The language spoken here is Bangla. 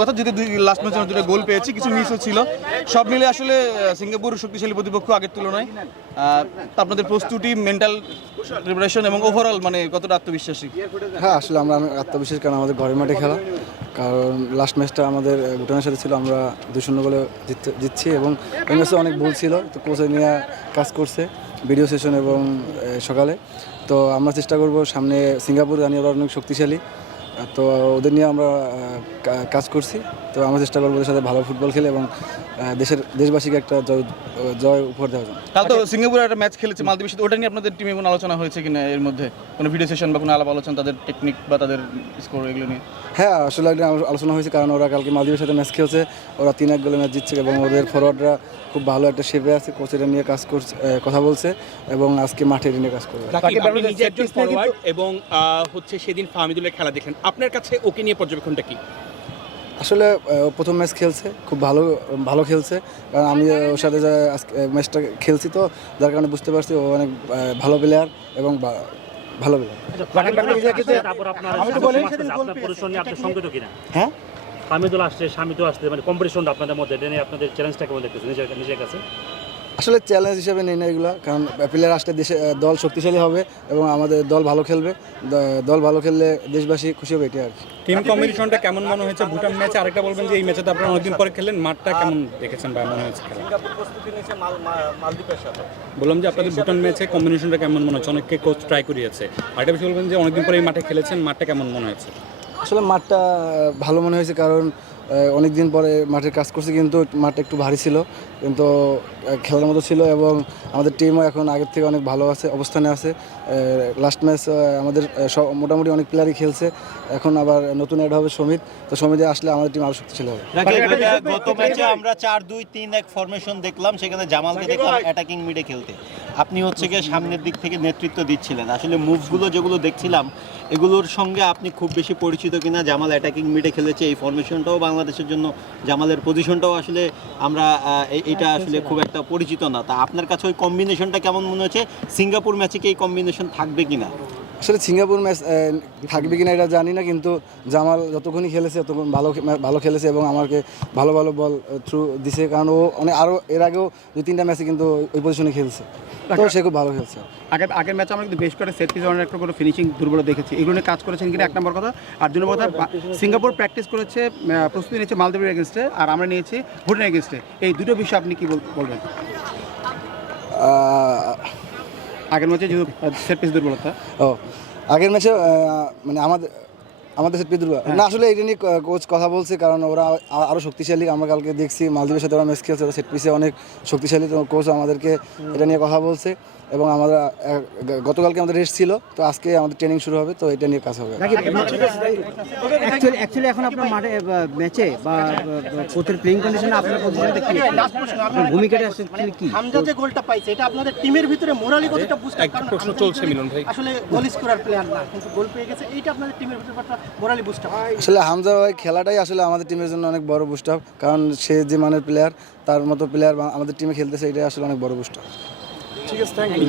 কথা যদি লাস্ট ম্যাচে দুটো গোল পেয়েছি, কিছু মিসও ছিল, সব মিলে আসলে সিঙ্গাপুর শক্তিশালী প্রতিপক্ষ আগের তুলনায়। আপনাদের প্রস্তুতি, মেন্টাল প্রিপারেশন এবং ওভারঅল মানে কতটা আত্মবিশ্বাসী? হ্যাঁ, আসলে আমরা আত্মবিশ্বাস, কারণ আমাদের ঘরের মাঠে খেলা। কারণ লাস্ট ম্যাচটা আমাদের ভুটানের সাথে ছিল, আমরা 2-0 গোলে জিতছি এবং এই ম্যাচে অনেক ভুল ছিল, তো কোচে নিয়ে কাজ করছে ভিডিও সেশন এবং সকালে। তো আমরা চেষ্টা করব সামনে সিঙ্গাপুর জানি ওরা অনেক শক্তিশালী, তো ওদের নিয়ে আমরা কাজ করছি। তো আমরা চেষ্টা করবো ওদের সাথে ভালো ফুটবল খেলে এবং দেশবাসীকে একটা জয় উপহার দেওয়ার জন্য। কাল তো সিঙ্গাপুরে একটা ম্যাচ খেলেছে মালদ্বীপের সাথে, ওটা নিয়ে আপনাদের টিমে কোনো আলোচনা হয়েছে কিনা? এর মধ্যে কোনো ভিডিও সেশন বা কোনো আলাপ আলোচনা তাদের টেকনিক বা তাদের স্কোর এগুলো নিয়ে? হ্যাঁ, আসলে একটা আলোচনা হয়েছে, কারণ ওরা কালকে মালদ্বীপের সাথে ম্যাচ খেলছে, ওরা 3-1 গোলে ম্যাচ জিতছে এবং ওদের ফরওয়ার্ডরা খুব ভালো একটা শেপে আছে, কোচেরা নিয়ে কাজ করছে, কথা বলছে এবং আজকে মাঠে নিয়ে কাজ করবে। এবং হচ্ছে সেদিন ফাহমিদুলের খেলা দেখেন, আপনার কাছে ওকে নিয়ে পর্যবেক্ষণটা কি? আসলে প্রথম ম্যাচ খেলছে, খুব ভালো খেলছে, কারণ আমি ওর সাথে আজকে ম্যাচটা খেলছি, তো যার কারণে বুঝতে পারছি ও অনেক ভালো প্লেয়ার এবং ভালো প্লেয়ার। হ্যাঁ, ফাহমিদুল আসছে, শামিদু আসছে, মানে কম্পিটিশনটা আপনাদের মধ্যে এটা নিয়ে আপনাদের চ্যালেঞ্জটা কেমন দেখতেছেন নিজের কাছে? আসলে চ্যালেঞ্জ হিসেবে নেই না এগুলো, কারণ প্লেয়ার আসলে দল শক্তিশালী হবে এবং আমাদের দল ভালো খেলবে, দল ভালো খেললে দেশবাসী খুশি হবে, এটাই আর কি। টিম কম্বিনেশনটা কেমন মনে হয়েছে ভুটান ম্যাচে? আরেকটা বলবেন যে এই ম্যাচে তো আপনারা অনেকদিন পরে খেললেন, মাঠটা কেমন দেখেছেন বা মনে হয়েছে? বললাম যে আপনাদের ভুটান ম্যাচে কম্বিনেশনটা কেমন মনে হচ্ছে? অনেককে কোচ ট্রাই করিয়েছে, আরেকটা বিষয় বলবেন যে অনেকদিন পরে এই মাঠে খেলেছেন, মাঠটা কেমন মনে হয়েছে? আসলে মাঠটা ভালো মনে হয়েছে, কারণ অনেক দিন পরে মাঠের কাজ করছে, কিন্তু মাঠটা একটু ভারী ছিল, কিন্তু খেলার মতো ছিল এবং আমাদের টিমও এখন আগের থেকে অনেক ভালো আছে, অবস্থানে আছে। লাস্ট ম্যাচ আমাদের মোটামুটি অনেক প্লেয়ারই খেলছে, এখন আবার নতুন অ্যাড হবে সমিত, তো সমিতে আসলে আমাদের টিম আরও শক্তিশালী হবে। গত ম্যাচে আমরা 4-2-3-1 ফরমেশন দেখলাম, সেখানে জামালকে দেখলাম অ্যাটাকিং মিডে খেলতে। আপনি হচ্ছে গিয়ে সামনের দিক থেকে নেতৃত্ব দিচ্ছিলেন, আসলে মুভগুলো যেগুলো দেখছিলাম এগুলোর সঙ্গে আপনি খুব বেশি পরিচিত কিনা? জামাল অ্যাটাকিং মিডে খেলেছে, এই ফরমেশনটাও বাংলাদেশের জন্য, জামালের পজিশনটাও আসলে আমরা এটা আসলে খুব একটা পরিচিত না। তা আপনার কাছে ওই কম্বিনেশনটা কেমন মনে হচ্ছে? সিঙ্গাপুর ম্যাচে কি এই কম্বিনেশন থাকবে কিনা? আসলে সিঙ্গাপুর ম্যাচ থাকবে কিনা এটা জানি না, কিন্তু জামাল যতক্ষণই খেলেছে ততক্ষণ ভালো খেলেছে এবং আমাকে ভালো বল থ্রু দিছে, কারণ ও আরও এর আগেও 2-3টা ম্যাচে কিন্তু ওই পজিশনে খেলছে, তো সে খুব ভালো খেলছে। আগের ম্যাচে আমরা কিন্তু বেশ করে সেট পিস একটা করে ফিনিশিং দুর্বলতা দেখেছি, এগুলো নিয়ে কাজ করেছেন কিনা 1 নম্বর কথা। আর 2 নম্বর কথা, সিঙ্গাপুর প্র্যাকটিস করেছে, প্রস্তুতি নিয়েছে মালদ্বীপের এগেনস্টে, আর আমরা নিয়েছি ভুটানের এগেনস্টে। এই দুটো বিষয় আপনি কি বলবেন? আগের ম্যাচে যেহেতু সেট পিস দুর্বলতা, আগের ম্যাচে মানে আমাদের সেট পিস দুর্বল না, আসলে এটা নিয়ে কোচ কথা বলছে, কারণ ওরা আরও শক্তিশালী। আমরা কালকে দেখছি মালদ্বীপের সাথে ওরা ম্যাচ খেলছে, ওরা সেট পিসে অনেক শক্তিশালী, তো কোচ আমাদেরকে এটা নিয়ে কথা বলছে এবং আমরা গতকালকে আমাদের রেস্ট ছিল, তো আজকে আমাদের ট্রেনিং শুরু হবে, তো এটা নিয়ে কাজ হবে। অ্যাকচুয়ালি এখন আপনার মাঠে ম্যাচে বা কোচের প্লেইং কন্ডিশনে আপনার পজিশনটা কি, আপনার ভূমিকাটা আসলে কি? হামজা যে গোলটা পাইছে, এটা আপনাদের টিমের ভিতরে মোরালি কতটা বুস্ট আপ? একটা প্রশ্ন চলছে মিলন ভাই, আসলে গোল স্কোরার প্লেয়ার না, কিন্তু গোল পেয়ে গেছে, এইটা আপনাদের টিমের ভিতরে একটা মোরালি বুস্ট আপ? আসলে হামজা ভাই খেলাটাই আসলে আমাদের টিমের জন্য অনেক বড় বুস্ট আপ, কারণ সে যে মানের প্লেয়ার, তার মতো প্লেয়ার আমাদের টিমে খেলতেছে, এটাই আসলে অনেক বড় বুস্ট আপ। ঠিক আছে, থ্যাংক ইউ।